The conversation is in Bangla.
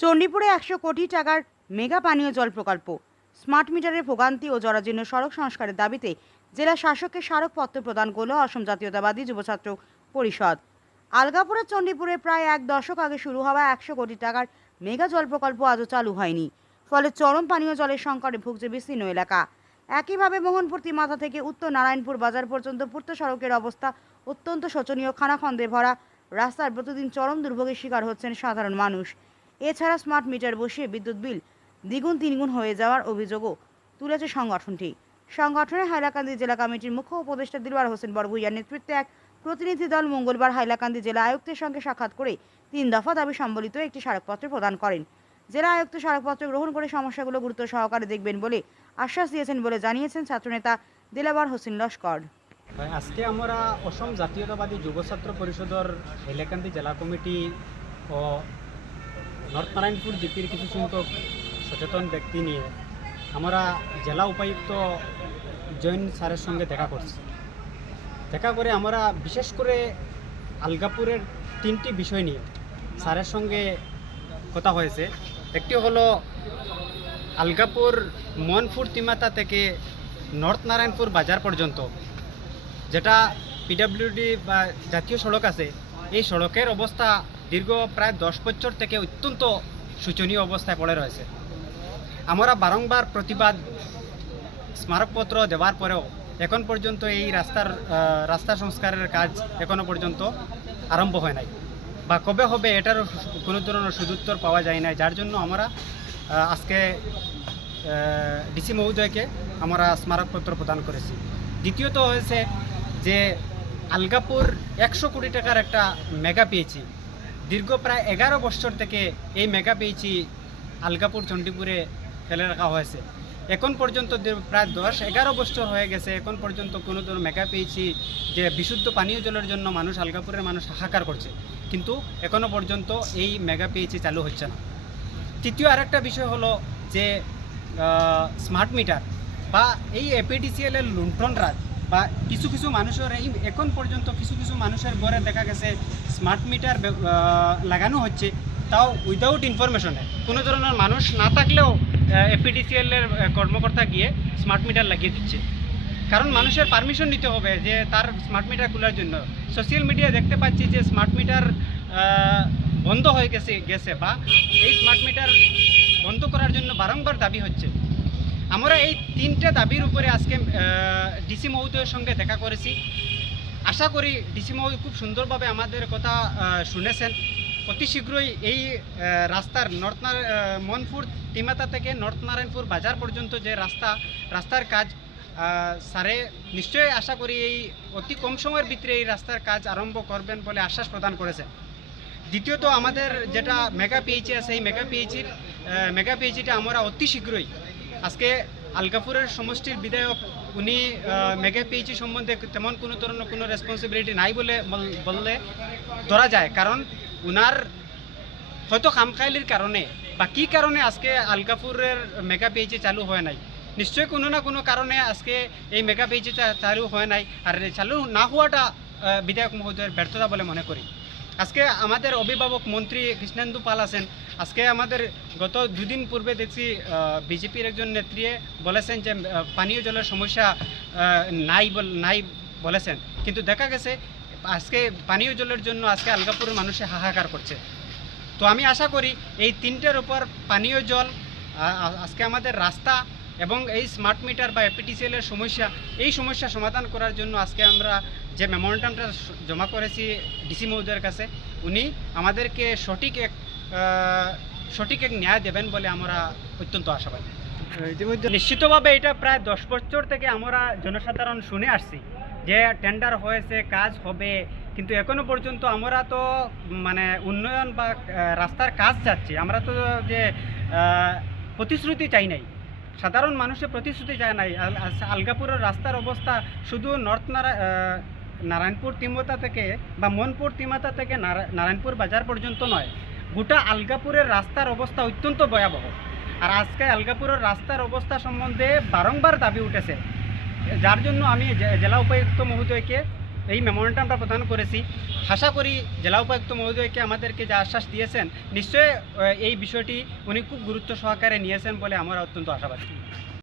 চণ্ডীপুরে একশো কোটি টাকার মেগা পানীয় জল প্রকল্প। স্মার্ট মিটারের ভোগান্তি ও জরাজীর্ণ সড়ক সংস্কারের দাবিতে জেলা শাসককে স্মারকপত্র প্রদান করল অসম জাতীয়তাবাদী যুবছাত্র পরিষদ। আলগাপুরের চণ্ডীপুরে প্রায় এক দশক আগে শুরু হওয়া একশো কোটি টাকার মেগা জল প্রকল্প আজও চালু হয়নি। ফলে চরম পানীয় জলের সংকটে ভুগছে বিস্তীর্ণ এলাকা। একইভাবে মোহনপুর মাথা থেকে উত্তর নারায়ণপুর বাজার পর্যন্ত পূর্ত সড়কের অবস্থা অত্যন্ত শোচনীয়। খানাখন্দে ভরা রাস্তার প্রতিদিন চরম দুর্ভোগের শিকার হচ্ছেন সাধারণ মানুষ। এছাড়া স্মার্ট মিটার বসিয়ে বিদ্যুৎ বিল দ্বিগুণ তিনগুণ হয়ে যাওয়ার অভিযোগও তুলেছে সংগঠনটি। সংগঠনের হাইলাকান্দি জেলা কমিটির মুখ্য উপদেষ্টা দিলবার হোসেন বরভুইয়ার নেতৃত্বে এক প্রতিনিধি দল মঙ্গলবার হাইলাকান্দি জেলা আয়ুক্তের সঙ্গে সাক্ষাৎ করে তিন দফা দাবি সম্বলিত একটি স্মারকপত্র প্রদান করেন। জেলা আয়ুক্ত স্মারকপত্র গ্রহণ করে সমস্যাগুলো গুরুত্ব সহকারে দেখবেন বলে আশ্বাস দিয়েছেন বলে জানিয়েছেন ছাত্রনেতা দিলাবার হোসেন লস্কর। আজকে আমরা অসম জাতীয়তাবাদী যুব ছাত্র পরিষদর হাইলাকান্দি জেলা কমিটি ও নর্থ নারায়ণপুর জিপির কিছু সংখ্যক সচেতন ব্যক্তি নিয়ে আমরা জেলা উপায়ুক্ত জৈন স্যারের সঙ্গে দেখা করছি। দেখা করে আমরা বিশেষ করে আলগাপুরের তিনটি বিষয় নিয়ে স্যারের সঙ্গে কথা হয়েছে। একটি হলো আলগাপুর মনপুর তিমাতা থেকে নর্থ নারায়ণপুর বাজার পর্যন্ত যেটা পিডাব্লিউডি বা জাতীয় সড়ক আছে, এই সড়কের অবস্থা দীর্ঘ প্রায় দশ বছর থেকে অত্যন্ত শোচনীয় অবস্থায় পড়ে রয়েছে। আমরা বারংবার প্রতিবাদ স্মারকপত্র দেওয়ার পরেও এখন পর্যন্ত এই রাস্তার রাস্তা সংস্কারের কাজ এখনও পর্যন্ত আরম্ভ হয় নাই। বা কবে হবে এটারও কোনো ধরনের সুদুত্তর পাওয়া যায় না যার জন্য আমরা আজকে ডিসি মহোদয়কে আমরা স্মারকপত্র প্রদান করেছি। দ্বিতীয়ত হয়েছে যে আলগাপুর একশো কোটি টাকার একটা মেগা পেয়েছি দীর্ঘ প্রায় এগারো বছর থেকে এই মেগা পেয়েছি আলগাপুর, চণ্ডীপুরে ফেলে রাখা হয়েছে। এখন পর্যন্ত প্রায় দশ এগারো বছর হয়ে গেছে, এখন পর্যন্ত কোনো ধরনের মেগা পেয়েছি যে বিশুদ্ধ পানীয় জলের জন্য মানুষ আলগাপুরের মানুষ হাহাকার করছে। কিন্তু এখনও পর্যন্ত এই মেগা পেয়েছি চালু হচ্ছে না। তৃতীয় আরেকটা বিষয় হলো যে স্মার্ট মিটার বা এই এপিডিসিএল এর লুণ্ঠন রাজ বা কিছু কিছু মানুষের এই এখন পর্যন্ত কিছু কিছু মানুষের ঘরে দেখা গেছে স্মার্ট মিটার লাগানো হচ্ছে, তাও উইদাউট ইনফরমেশনে কোনো ধরনের মানুষ না থাকলেও এপিডিসিএল এর কর্মকর্তা গিয়ে স্মার্ট মিটার লাগিয়ে দিচ্ছে। কারণ মানুষের পারমিশন নিতে হবে যে তার স্মার্ট মিটার খোলার জন্য। সোশ্যাল মিডিয়ায় দেখতে পাচ্ছি যে স্মার্ট মিটার বন্ধ হয়ে গেছে গেছে বা এই স্মার্ট মিটার বন্ধ করার জন্য বারংবার দাবি হচ্ছে। আমরা এই তিনটে দাবির উপরে আজকে ডিসি মহোদয়ের সঙ্গে দেখা করেছি। আশা করি ডিসি মহোদয় খুব সুন্দরভাবে আমাদের কথা শুনেছেন। অতি শীঘ্রই এই রাস্তার নর্থ নারা- মনপুর তিমাতা থেকে নর্থ নারায়ণপুর বাজার পর্যন্ত যে রাস্তা, রাস্তার কাজ স্যারে নিশ্চয়ই আশা করি এই অতি কম সময়ের ভিতরে এই রাস্তার কাজ আরম্ভ করবেন বলে আশ্বাস প্রদান করেছে দ্বিতীয়ত আমাদের যেটা মেগা পিএইচি আছে, এই মেগা পিএইচির মেগা পিএইচিটা আমরা অতি শীঘ্রই আজকে আলগাপুরের সমষ্টির বিধায়ক, উনি মেগা পিএইচি সম্বন্ধে তেমন কোনো ধরনের কোনো রেসপন্সিবিলিটি নাই বলে বললে ধরা যায়। কারণ উনার হয়তো খামখাইলির কারণে বা কী কারণে আজকে আলগাপুরের মেগা পিএইচি চালু হয় নাই? নিশ্চয়ই কোনো না কোনো কারণে আজকে এই মেগা পিএইচি চালু হয় নাই। আর চালু না হওয়াটা বিধায়ক মহোদয়ের ব্যর্থতা বলে মনে করি। আজকে আমাদের অভিভাবক মন্ত্রী কৃষ্ণেন্দু পাল আছেন। আজকে আমাদের গত দুদিন পূর্বে দেখছি বিজেপির একজন নেত্রী বলেছেন যে পানীয় জলের সমস্যা নাই নাই বলেছেন। কিন্তু দেখা গেছে, আজকে পানীয় জলের জন্য আজকে আলগাপুরের মানুষে হাহাকার করছে। তো আমি আশা করি এই তিনটের উপর পানীয় জল আজকে আমাদের রাস্তা এবং এই স্মার্ট মিটার বা এপিটিসিএলের সমস্যা, এই সমস্যা সমাধান করার জন্য আজকে আমরা যে মেমোরেন্ডামটা জমা করেছি ডিসি মহোদয়ের কাছে, উনি আমাদেরকে সঠিক এক সঠিক এক ন্যায় দেবেন বলে আমরা অত্যন্ত আশাবাদী। ইতিমধ্যে নিশ্চিতভাবে এটা প্রায় দশ বছর থেকে আমরা জনসাধারণ শুনে আসছি যে টেন্ডার হয়েছে কাজ হবে কিন্তু এখনও পর্যন্ত আমরা তো মানে উন্নয়ন বা রাস্তার কাজ চাচ্ছি। আমরা তো যে প্রতিশ্রুতি চাই নাই। সাধারণ মানুষের প্রতিশ্রুতি চায় নাই। আলগাপুরের রাস্তার অবস্থা শুধু নর্থ নারা নারায়ণপুর তিমতা থেকে বা মনপুর তিমাতা থেকে নারা- নারায়ণপুর বাজার পর্যন্ত নয়। গোটা আলগাপুরের রাস্তার অবস্থা অত্যন্ত ভয়াবহ। আর আজকে আলগাপুরের রাস্তার অবস্থা সম্বন্ধে বারংবার দাবি উঠেছে। যার জন্য আমি জেলা উপায়ুক্ত মহোদয়কে এই মেমোরেন্ডামটা প্রদান করেছি। আশা করি জেলা উপায়ুক্ত মহোদয়কে আমাদেরকে যে আশ্বাস দিয়েছেন, নিশ্চয়ই এই বিষয়টি উনি খুব গুরুত্ব সহকারে নিয়েছেন বলে আমরা অত্যন্ত আশাবাদী।